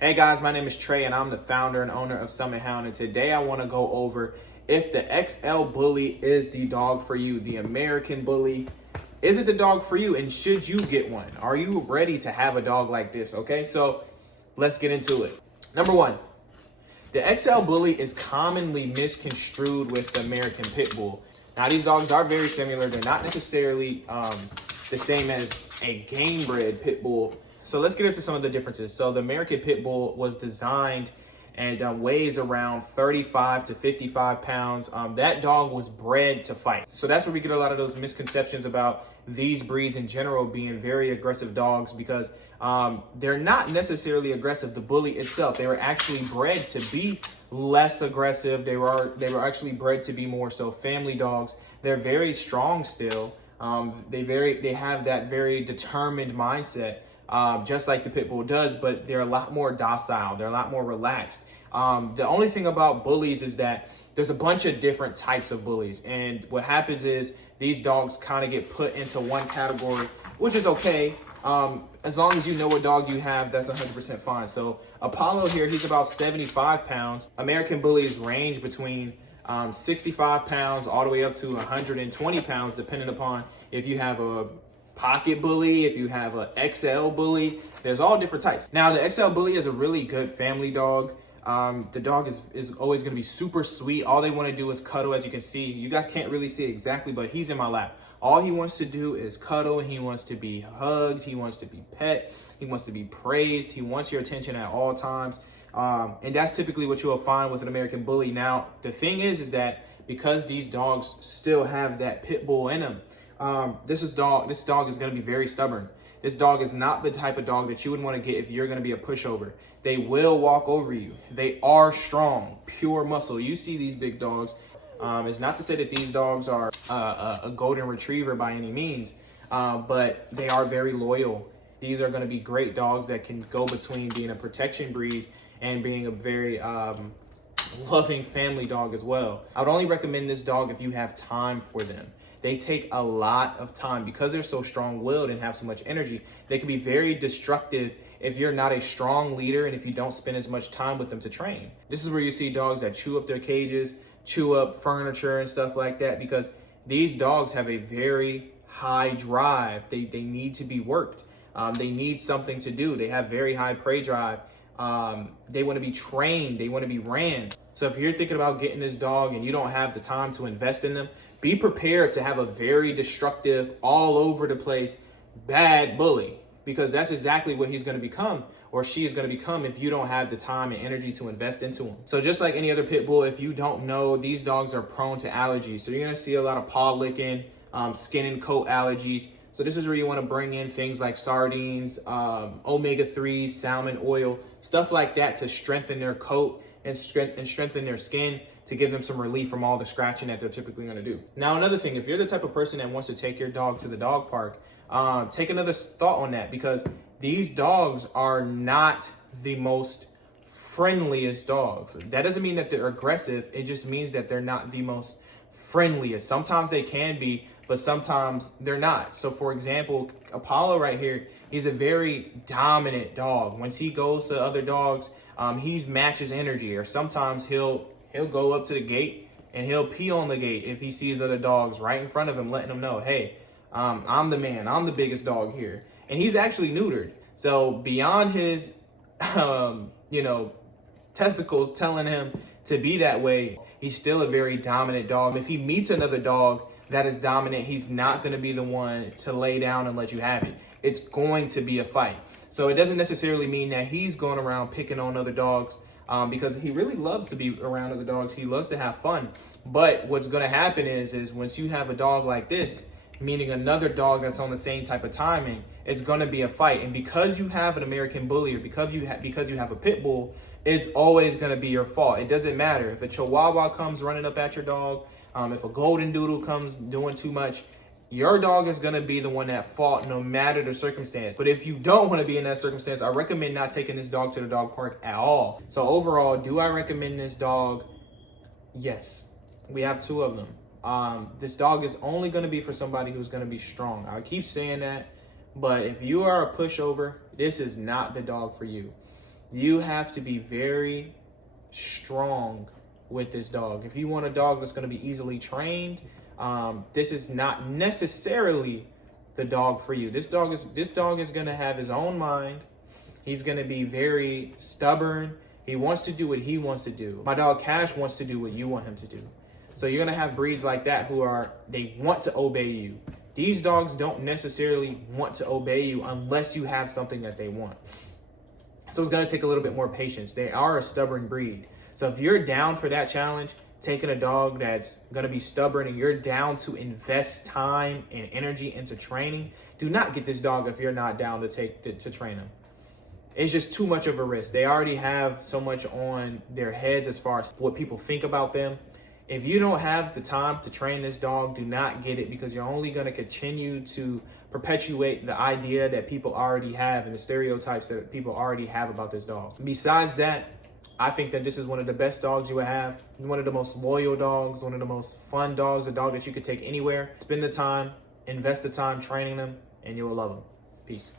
Hey guys, my name is Trey and I'm the founder and owner of Summit Hound, and today I want to go over if the XL Bully is the dog for you, the American Bully. Is it the dog for you, and should you get one? Are you ready to have a dog like this? Okay, so let's get into it. Number one, the XL Bully is commonly misconstrued with the American Pit Bull. Now, these dogs are very similar. They're not necessarily the same as a game bred Pit Bull. So let's get into some of the differences. So the American Pit Bull was designed and weighs around 35 to 55 pounds. That dog was bred to fight. So that's where we get a lot of those misconceptions about these breeds in general being very aggressive dogs, because they're not necessarily aggressive. The Bully itself, they were actually bred to be less aggressive. They were actually bred to be more so family dogs. They're very strong still. They have that very determined mindset, just like the Pit Bull does, but they're a lot more docile. They're a lot more relaxed. The only thing about bullies is that there's a bunch of different types of bullies, and what happens is these dogs kind of get put into one category, which is okay. As long as you know what dog you have, that's 100% fine. So Apollo here, he's about 75 pounds. American Bullies range between 65 pounds all the way up to 120 pounds, depending upon if you have a pocket bully, if you have an XL Bully. There's all different types. Now, the XL Bully is a really good family dog. The dog is always going to be super sweet. All they want to do is cuddle. As you can see, you guys can't really see exactly, but he's in my lap. All he wants to do is cuddle. He wants to be hugged. He wants to be pet. He wants to be praised. He wants your attention at all times. And that's typically what you'll find with an American Bully. Now, the thing is that because these dogs still have that Pit Bull in them, this dog is going to be very stubborn. This dog is not the type of dog that you would want to get if you're going to be a pushover. They will walk over you. They are strong, pure muscle. You see these big dogs. It's not to say that these dogs are a golden retriever by any means, but they are very loyal. These are going to be great dogs that can go between being a protection breed and being a very loving family dog as well. I would only recommend this dog if you have time for them. They take a lot of time because they're so strong-willed and have so much energy. They can be very destructive if you're not a strong leader and if you don't spend as much time with them to train. This is where you see dogs that chew up their cages, chew up furniture and stuff like that, because these dogs have a very high drive. They need to be worked. They need something to do. They have very high prey drive. They want to be trained. They want to be ran. So if you're thinking about getting this dog and you don't have the time to invest in them, be prepared to have a very destructive, all over the place, bad bully, because that's exactly what he's going to become, or she is going to become, if you don't have the time and energy to invest into him. So just like any other Pit Bull, if you don't know, these dogs are prone to allergies. So you're going to see a lot of paw licking, skin and coat allergies. So this is where you want to bring in things like sardines, omega-3s, salmon oil, stuff like that to strengthen their coat and strengthen their skin, to give them some relief from all the scratching that they're typically going to do. Now, another thing, if you're the type of person that wants to take your dog to the dog park, take another thought on that, because these dogs are not the most friendliest dogs. That doesn't mean that they're aggressive. It just means that they're not the most friendliest. Sometimes they can be, but sometimes they're not. So for example, Apollo right here, he's a very dominant dog. Once he goes to other dogs, he matches energy, or sometimes he'll go up to the gate and he'll pee on the gate if he sees other dogs right in front of him, letting them know, hey, I'm the man, I'm the biggest dog here. And he's actually neutered. So beyond his, testicles telling him to be that way, he's still a very dominant dog. If he meets another dog that is dominant, he's not going to be the one to lay down and let you have it. It's going to be a fight. So it doesn't necessarily mean that he's going around picking on other dogs, because he really loves to be around other dogs. He loves to have fun. But what's going to happen is once you have a dog like this, meaning another dog that's on the same type of timing, it's going to be a fight. And because you have an American Bully, or because you have a Pit Bull, it's always going to be your fault. It doesn't matter if a Chihuahua comes running up at your dog, if a Golden Doodle comes doing too much, your dog is going to be the one at fault no matter the circumstance. But if you don't want to be in that circumstance, I recommend not taking this dog to the dog park at all. So overall, do I recommend this dog? Yes. We have two of them. This dog is only going to be for somebody who's going to be strong. I keep saying that, but if you are a pushover, this is not the dog for you. You have to be very strong with this dog. If you want a dog that's going to be easily trained, this is not necessarily the dog for you. This dog is going to have his own mind. He's going to be very stubborn. He wants to do what he wants to do. My dog Cash wants to do what you want him to do. So you're going to have breeds like that they want to obey you. These dogs don't necessarily want to obey you unless you have something that they want. So it's going to take a little bit more patience. They are a stubborn breed. So if you're down for that challenge, taking a dog that's going to be stubborn and you're down to invest time and energy into training, do not get this dog if you're not down to train him. It's just too much of a risk. They already have so much on their heads as far as what people think about them. If you don't have the time to train this dog, do not get it, because you're only going to continue to perpetuate the idea that people already have and the stereotypes that people already have about this dog. Besides that, I think that this is one of the best dogs you would have, one of the most loyal dogs, one of the most fun dogs, a dog that you could take anywhere. Spend the time, invest the time training them, and you will love them. Peace.